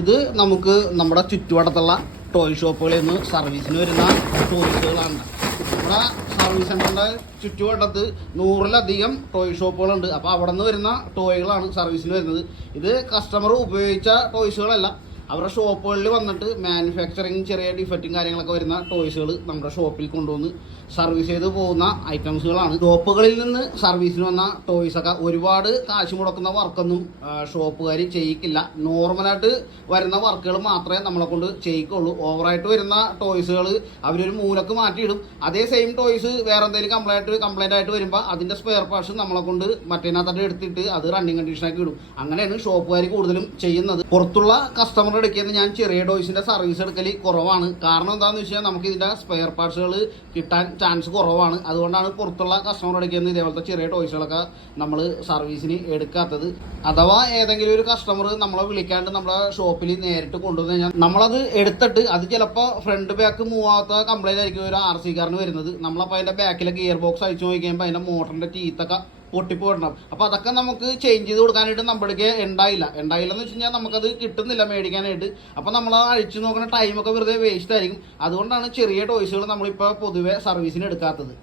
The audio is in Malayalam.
ഇത് നമുക്ക് നമ്മുടെ ചുറ്റുവട്ടത്തുള്ള ടോയ് ഷോപ്പുകളിൽ നിന്ന് സർവീസിന് വരുന്ന ടോയ്സുകളാണ്. നമ്മുടെ സർവീസ് സെൻ്ററിൻ്റെ ചുറ്റുവട്ടത്ത് 100-ലധികം ടോയ് ഷോപ്പുകളുണ്ട്. അപ്പോൾ അവിടെ നിന്ന് വരുന്ന ടോയ്കളാണ് സർവീസിന് വരുന്നത്. ഇത് കസ്റ്റമർ ഉപയോഗിച്ച ടോയ്സുകളല്ല, അവരുടെ ഷോപ്പുകളിൽ വന്നിട്ട് മാനുഫാക്ചറിങ് ചെറിയ ഡിഫക്റ്റും കാര്യങ്ങളൊക്കെ വരുന്ന ടോയ്സുകൾ നമ്മുടെ ഷോപ്പിൽ കൊണ്ടുവന്ന് സർവീസ് ചെയ്ത് പോകുന്ന ഐറ്റംസുകളാണ്. ഷോപ്പുകളിൽ നിന്ന് സർവീസിന് വന്ന ടോയ്സൊക്കെ ഒരുപാട് കാശ് മുടക്കുന്ന വർക്കൊന്നും ഷോപ്പുകാർ ചെയ്യിക്കില്ല. നോർമലായിട്ട് വരുന്ന വർക്കുകൾ മാത്രമേ നമ്മളെ കൊണ്ട് ചെയ്യിക്കുള്ളൂ. ഓവറായിട്ട് വരുന്ന ടോയ്സുകൾ അവരൊരു മൂലക്ക് മാറ്റിയിടും. അതേ സെയിം ടോയ്സ് വേറെ എന്തെങ്കിലും കംപ്ലൈൻ്റ് ആയിട്ട് വരുമ്പോൾ അതിൻ്റെ സ്പെയർ പാർട്സ് നമ്മളെ കൊണ്ട് മറ്റേനകത്തോട്ട് എടുത്തിട്ട് അത് റണ്ണിങ് കണ്ടീഷനാക്കി ഇടും. അങ്ങനെയാണ് ഷോപ്പുകാർ കൂടുതലും ചെയ്യുന്നത്. പുറത്തുള്ള കസ്റ്റമർ എടുക്കുന്നത് ഞാൻ ചെറിയ ടോയ്സിൻ്റെ സർവീസ് എടുക്കൽ കുറവാണ്. കാരണം എന്താണെന്ന് വെച്ചാൽ നമുക്ക് ഇതിൻ്റെ സ്പെയർ പാർട്സുകൾ കിട്ടാൻ ചാൻസ് കുറവാണ്. അതുകൊണ്ടാണ് പുറത്തുള്ള കസ്റ്റമർ എടുക്കുന്നത് ഇതേപോലത്തെ ചെറിയ ടോയ്സുകളൊക്കെ നമ്മൾ സർവീസിന് എടുക്കാത്തത്. അഥവാ ഏതെങ്കിലും ഒരു കസ്റ്റമർ നമ്മളെ വിളിക്കാണ്ട് നമ്മുടെ ഷോപ്പിൽ നേരിട്ട് കൊണ്ടുവന്ന് കഴിഞ്ഞാൽ നമ്മളത് എടുത്തിട്ട് അത് ചിലപ്പോൾ ഫ്രണ്ട് ബാക്ക് മൂവ് ആവാത്ത കംപ്ലൈൻറ്റ് ആയിരിക്കും ഒരു RC കാറിന് വരുന്നത്. നമ്മളപ്പോൾ അതിൻ്റെ ബാക്കിലെ ഗിയർ ബോക്സ് അഴിച്ചു നോക്കി കഴിയുമ്പോൾ അതിൻ്റെ മോട്ടറിൻ്റെ ടീത്തൊക്കെ പൊട്ടിപ്പോയിടണം. അപ്പോൾ അതൊക്കെ നമുക്ക് ചേഞ്ച് ചെയ്ത് കൊടുക്കാനായിട്ട് നമ്മൾക്ക് ഉണ്ടായില്ലെന്ന് വെച്ച് കഴിഞ്ഞാൽ നമുക്കത് കിട്ടുന്നില്ല മേടിക്കാനായിട്ട്. അപ്പോൾ നമ്മൾ അഴിച്ചു നോക്കുന്ന ടൈമൊക്കെ വെറുതെ വേസ്റ്റ് ആയിരിക്കും. അതുകൊണ്ടാണ് ചെറിയ ടോയ്സുകൾ നമ്മളിപ്പോൾ പൊതുവെ സർവീസിന് എടുക്കാത്തത്.